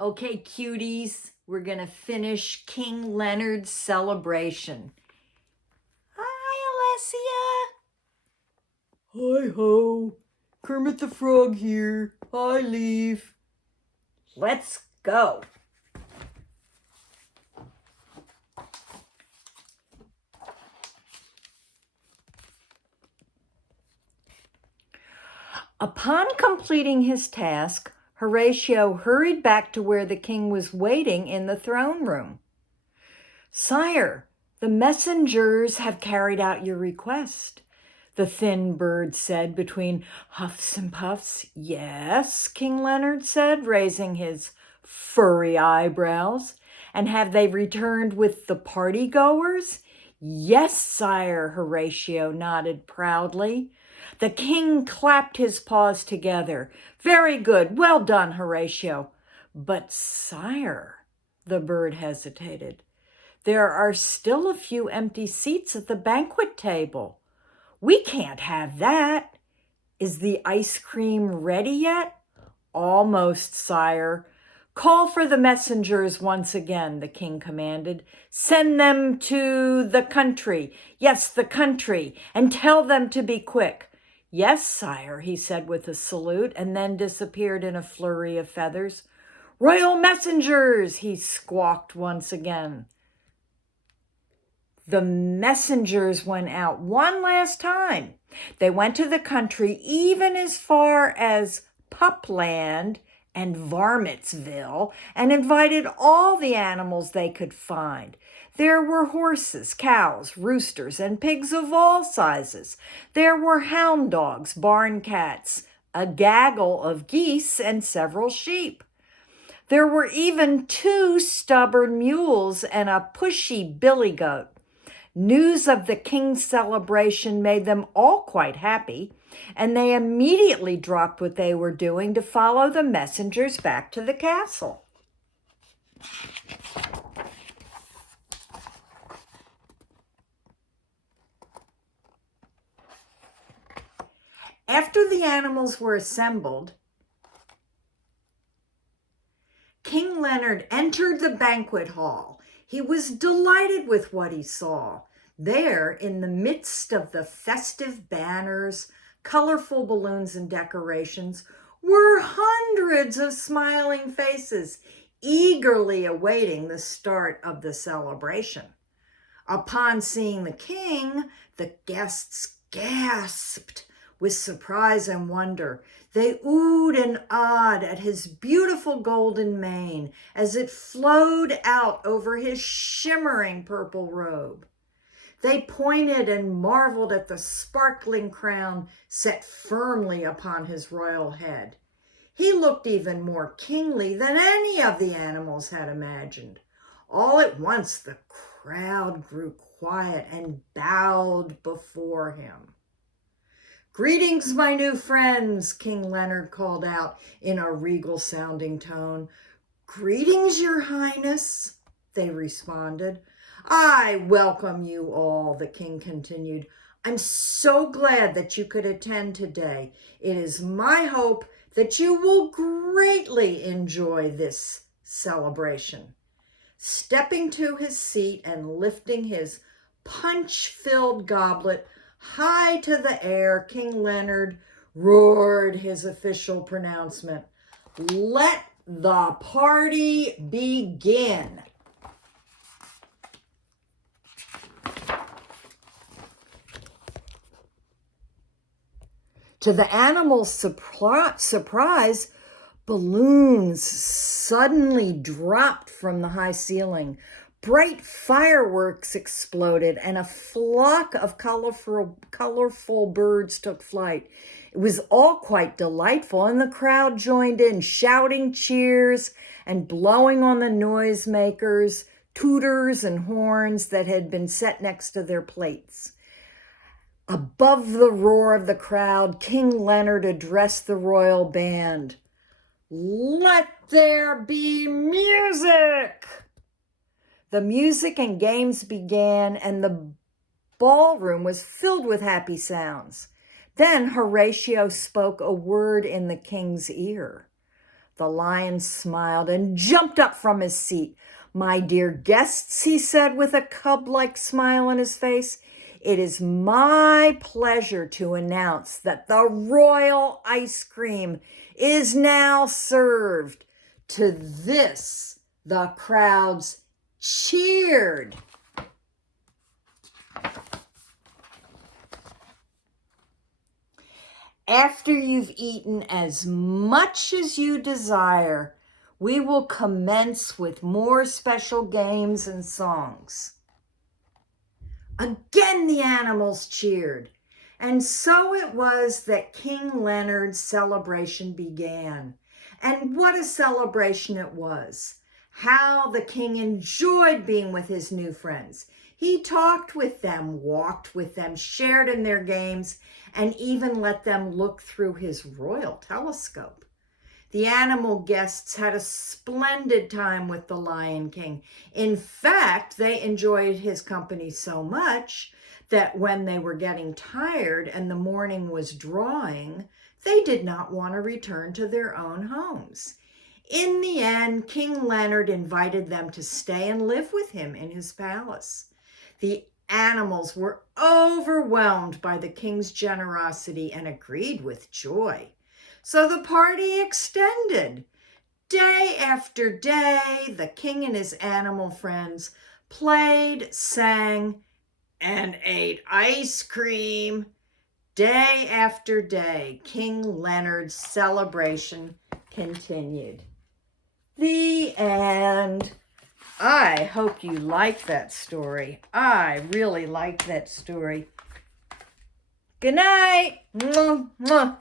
Okay, cuties, we're going to finish King Leonard's celebration. Hi, Alessia. Hi ho. Kermit the Frog here. Hi, Leaf. Let's go. Upon completing his task, Horatio hurried back to where the king was waiting in the throne room. Sire, the messengers have carried out your request, the thin bird said between huffs and puffs. Yes, King Leonard said, raising his furry eyebrows. And have they returned with the party goers? Yes, sire, Horatio nodded proudly. The king clapped his paws together. Very good, well done, Horatio. But sire, the bird hesitated, there are still a few empty seats at the banquet table. We can't have that. Is the ice cream ready yet? Almost, sire. Call for the messengers once again, the king commanded. Send them to the country. Yes, the country. And tell them to be quick. Yes, sire, he said with a salute, and then disappeared in a flurry of feathers. Royal messengers, he squawked once again. The messengers went out one last time. They went to the country, even as far as Pupland and Varmintsville, and invited all the animals they could find. There were horses, cows, roosters, and pigs of all sizes. There were hound dogs, barn cats, a gaggle of geese, and several sheep. There were even 2 stubborn mules and a pushy billy goat. News of the king's celebration made them all quite happy, and they immediately dropped what they were doing to follow the messengers back to the castle. After the animals were assembled, King Leonard entered the banquet hall. He was delighted with what he saw. There, in the midst of the festive banners, colorful balloons, and decorations, were hundreds of smiling faces, eagerly awaiting the start of the celebration. Upon seeing the king, the guests gasped with surprise and wonder. They oohed and ahed at his beautiful golden mane as it flowed out over his shimmering purple robe. They pointed and marveled at the sparkling crown set firmly upon his royal head. He looked even more kingly than any of the animals had imagined. All at once, the crowd grew quiet and bowed before him. Greetings, my new friends, King Leonard called out in a regal-sounding tone. Greetings, your highness, they responded. I welcome you all, the king continued. I'm so glad that you could attend today. It is my hope that you will greatly enjoy this celebration. Stepping to his seat and lifting his punch-filled goblet high to the air, King Leonard roared his official pronouncement. Let the party begin. To the animals' surprise, balloons suddenly dropped from the high ceiling. Bright fireworks exploded, and a flock of colorful birds took flight. It was all quite delightful, and the crowd joined in, shouting cheers and blowing on the noisemakers, tooters, and horns that had been set next to their plates. Above the roar of the crowd, King Leonard addressed the royal band. Let there be music! The music and games began, and the ballroom was filled with happy sounds. Then Horatio spoke a word in the king's ear. The lion smiled and jumped up from his seat. "My dear guests," he said with a cub-like smile on his face, "it is my pleasure to announce that the royal ice cream is now served." To this, the crowds cheered. After you've eaten as much as you desire, we will commence with more special games and songs. Again, the animals cheered. And so it was that King Leonard's celebration began. And what a celebration it was. How the king enjoyed being with his new friends. He talked with them, walked with them, shared in their games, and even let them look through his royal telescope. The animal guests had a splendid time with the Lion King. In fact, they enjoyed his company so much that when they were getting tired and the morning was drawing, they did not want to return to their own homes. In the end, King Leonard invited them to stay and live with him in his palace. The animals were overwhelmed by the king's generosity and agreed with joy. So the party extended. Day after day, the king and his animal friends played, sang, and ate ice cream. Day after day, King Leonard's celebration continued. The end. I hope you liked that story. I really liked that story. Good night. Mwah, mwah.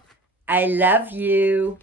I love you.